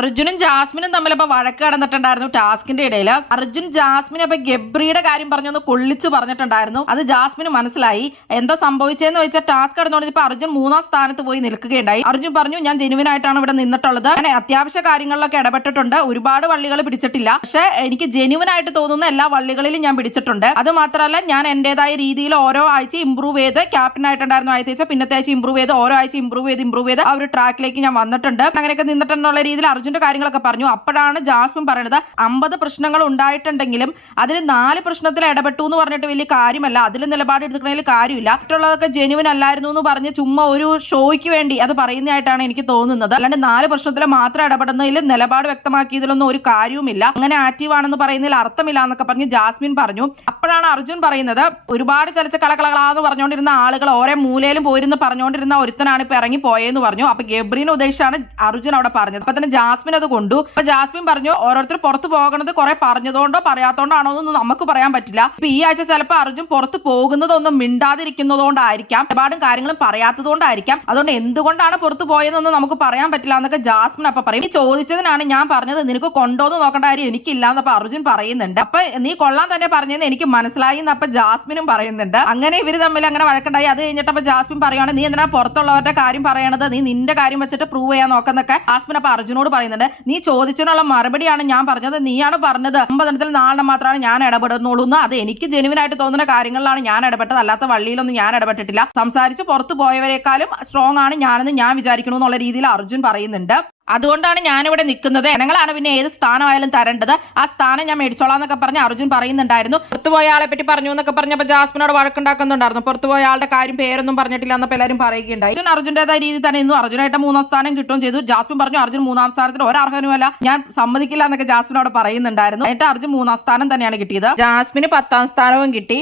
അർജുനും ജാസ്മിനും തമ്മിൽ ഇപ്പൊ വഴക്ക് കടന്നിട്ടുണ്ടായിരുന്നു ടാസ്കിന്റെ ഇടയിൽ. അർജുൻ ജാസ്മിനെ ഇപ്പൊ ഗബ്രിയുടെ കാര്യം പറഞ്ഞൊന്ന് കൊള്ളിച്ച് പറഞ്ഞിട്ടുണ്ടായിരുന്നു. അത് ജാസ്മിന് മനസ്സിലായി. എന്താ സംഭവിച്ചതെന്ന് വെച്ചാൽ ടാസ്ക് കടന്നുകൊണ്ട് ഇപ്പൊ അർജുൻ 3-ാം സ്ഥാനത്ത് പോയി നിൽക്കുകയുണ്ടായി. അർജുൻ പറഞ്ഞു, ഞാൻ ജെനുവിൻ ആയിട്ടാണ് ഇവിടെ നിന്നിട്ടുള്ളത്, അങ്ങനെ അത്യാവശ്യ കാര്യങ്ങളിലൊക്കെ ഇടപെട്ടിട്ടുണ്ട്, ഒരുപാട് വള്ളികൾ പിടിച്ചിട്ടില്ല, പക്ഷെ എനിക്ക് ജെനുവിൻ ആയിട്ട് തോന്നുന്ന എല്ലാ വള്ളികളിലും ഞാൻ പിടിച്ചിട്ടുണ്ട്. അത് മാത്രമല്ല, ഞാൻ എന്റേതായ രീതിയിൽ ഓരോ ആഴ്ച ഇമ്പ്രൂവ് ചെയ്ത് ക്യാപ്റ്റൻ ആയിട്ടുണ്ടായിരുന്നു ആഴ്ച, പിന്നത്തെ ആഴ്ച ഇമ്പ്രൂവ് ചെയ്ത് ഓരോ ആഴ്ച ഇമ്പ്രൂവ് ചെയ്ത് ആ ഒരു ട്രാക്കിലേക്ക് ഞാൻ വന്നിട്ടുണ്ട്, അങ്ങനെയൊക്കെ നിന്നിട്ടുള്ള രീതിയിൽ അർജുന്റെ കാര്യങ്ങളൊക്കെ പറഞ്ഞു. അപ്പോഴാണ് ജാസ്മിൻ പറയുന്നത്, 50 പ്രശ്നങ്ങൾ ഉണ്ടായിട്ടുണ്ടെങ്കിലും അതിൽ 4 പ്രശ്നത്തിൽ ഇടപെട്ടു എന്ന് പറഞ്ഞിട്ട് വലിയ കാര്യമല്ല, അതിൽ നിലപാട് എടുക്കുന്നതിൽ കാര്യമില്ല, മറ്റുള്ളതൊക്കെ ജെനുവിൻ അല്ലായിരുന്നു എന്ന് പറഞ്ഞ് ചുമ്മാ ഒരു ഷോയ്ക്ക് വേണ്ടി അത് പറയുന്നതായിട്ടാണ് എനിക്ക് തോന്നുന്നത്. അല്ലാണ്ട് 4 പ്രശ്നത്തിൽ മാത്രം ഇടപെടുന്നതിൽ നിലപാട് വ്യക്തമാക്കിയതിലൊന്നും ഒരു കാര്യവുമില്ല, അങ്ങനെ ആക്റ്റീവ് ആണെന്ന് പറയുന്നതിൽ അർത്ഥമില്ല എന്നൊക്കെ പറഞ്ഞ് ജാസ്മിൻ പറഞ്ഞു. അപ്പോഴാണ് അർജുൻ പറയുന്നത്, ഒരുപാട് ചലച്ച കളകളാന്ന് പറഞ്ഞുകൊണ്ടിരുന്ന ആളുകൾ ഓരോ മൂലയിലും പോയിരുന്ന് പറഞ്ഞുകൊണ്ടിരുന്ന ഒരുത്തനാണ് ഇപ്പൊ ഇറങ്ങി പോയെന്ന് പറഞ്ഞു. അപ്പൊ ഗബ്രീനെ ഉദ്ദേശിച്ചാണ് അർജുൻ അവിടെ പറഞ്ഞത്. അപ്പൊ തന്നെ ജാസ്മിൻ അത് കൊണ്ടു. അപ്പൊ ജാസ്മിൻ പറഞ്ഞു, ഓരോരുത്തർ പുറത്ത് പോകുന്നത് കുറെ പറഞ്ഞതുകൊണ്ടോ പറയാത്തോണ്ടാണോ എന്നൊന്നും നമുക്ക് പറയാൻ പറ്റില്ല. ഇപ്പൊ ഈ ആഴ്ച ചിലപ്പോൾ അർജുൻ പുറത്ത് പോകുന്നതൊന്നും മിണ്ടാതിരിക്കുന്നതുകൊണ്ടായിരിക്കാം, ഒരുപാടും കാര്യങ്ങളും പറയാത്തതുകൊണ്ടായിരിക്കാം, അതുകൊണ്ട് എന്തുകൊണ്ടാണ് പുറത്ത് പോയതെന്നൊന്നും നമുക്ക് പറയാൻ പറ്റില്ല എന്നൊക്കെ ജാസ്മിൻ അപ്പൊ പറയും. ഈ ചോദിച്ചതിനാണ് ഞാൻ പറഞ്ഞത്, നിനക്ക് കൊണ്ടോന്ന് നോക്കേണ്ട കാര്യം എനിക്കില്ല എന്നപ്പോ അർജുൻ പറയുന്നുണ്ട്. അപ്പൊ നീ കൊള്ളാൻ തന്നെ പറഞ്ഞതെന്ന് എനിക്ക് മനസ്സിലായി എന്നപ്പൊ ജാസ്മിനും പറയുന്നുണ്ട്. അങ്ങനെ ഇവര് തമ്മിൽ അങ്ങനെ വഴക്കുണ്ടായി. അത് കഴിഞ്ഞിട്ട് അപ്പൊ ജാസ്മിൻ പറയുകയാണ്, നീ എന്തിനാ പുറത്തുള്ളവരുടെ കാര്യം പറയണത്, നീ നിന്റെ കാര്യം വെച്ചിട്ട് പ്രൂവ് ചെയ്യാൻ നോക്കുന്നൊക്കെ ജാസ്മിൻ അപ്പൊ അർജുനോട് പറയുന്നുണ്ട്. നീ ചോദിച്ചതിനുള്ള മറുപടിയാണ് ഞാൻ പറഞ്ഞത്, നീയാണ് പറഞ്ഞത് 50 4 മാത്രമാണ് ഞാൻ ഇടപെടുന്നുള്ളൂ എന്ന്. അത് എനിക്ക് ജെനുവിൻ ആയിട്ട് തോന്നുന്ന കാര്യങ്ങളിലാണ് ഞാൻ ഇടപെട്ടത്, അല്ലാത്ത വള്ളിയിലൊന്നും ഞാൻ ഇടപെട്ടിട്ടില്ല. സംസാരിച്ച് പുറത്ത് പോയവരെക്കാളും സ്ട്രോങ് ആണ് ഞാനെന്ന് ഞാൻ വിചാരിക്കണു എന്നുള്ള രീതിയിൽ അർജുൻ പറയുന്നുണ്ട്. അതുകൊണ്ടാണ് ഞാനിവിടെ നിൽക്കുന്നത്, ജനങ്ങളാണ് പിന്നെ ഏത് സ്ഥാനമായാലും തരേണ്ടത്, ആ സ്ഥാനം ഞാൻ മേടിച്ചോളാം എന്നൊക്കെ പറഞ്ഞ് അർജുൻ പറയുന്നുണ്ടായിരുന്നു. പുറത്തുപോയ ആളെ പറ്റി പറഞ്ഞു എന്നൊക്കെ പറഞ്ഞപ്പോൾ ജാസ്മിനോട് വഴക്കുണ്ടാക്കുന്നുണ്ടായിരുന്നു. പുറത്തുപോയ ആളുടെ കാര്യം പേരൊന്നും പറഞ്ഞിട്ടില്ല എന്നപ്പോൾ എല്ലാവരും പറയുകയുണ്ടായി. അർജുൻ്റെതായ രീതിയിൽ തന്നെ ഇന്നും അർജുനായിട്ട് 3-ാം സ്ഥാനം കിട്ടുകയും ചെയ്തു. ജാസ്മിൻ പറഞ്ഞു, അർജുൻ 3-ാം സ്ഥാനത്തിന് ഒരർഹനുമല്ല, ഞാൻ സമ്മതിക്കില്ല എന്നൊക്കെ ജാസ്മിനോട് പറയുന്നുണ്ടായിരുന്നു. എന്നിട്ട് അർജുൻ 3-ാം സ്ഥാനം തന്നെയാണ് കിട്ടിയത്. ജാസ്മിന് 10-ാം സ്ഥാനവും കിട്ടി.